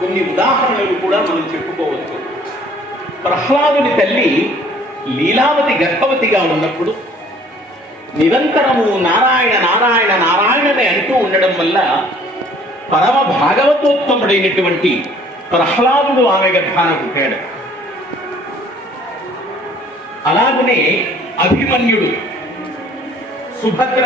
కొన్ని ఉదాహరణలు కూడా మనం చెప్పుకోవచ్చు. ప్రహ్లాదుని తల్లి లీలావతి గర్భవతిగా ఉన్నప్పుడు నిరంతరము నారాయణ నారాయణ నారాయణని అంటూ ఉండడం వల్ల పరమ భాగవతోత్తముడైనటువంటి ప్రహ్లాదుడు ఆమె గర్భాన పుట్టాడు. అలాగనే అభిమన్యుడు సుభద్ర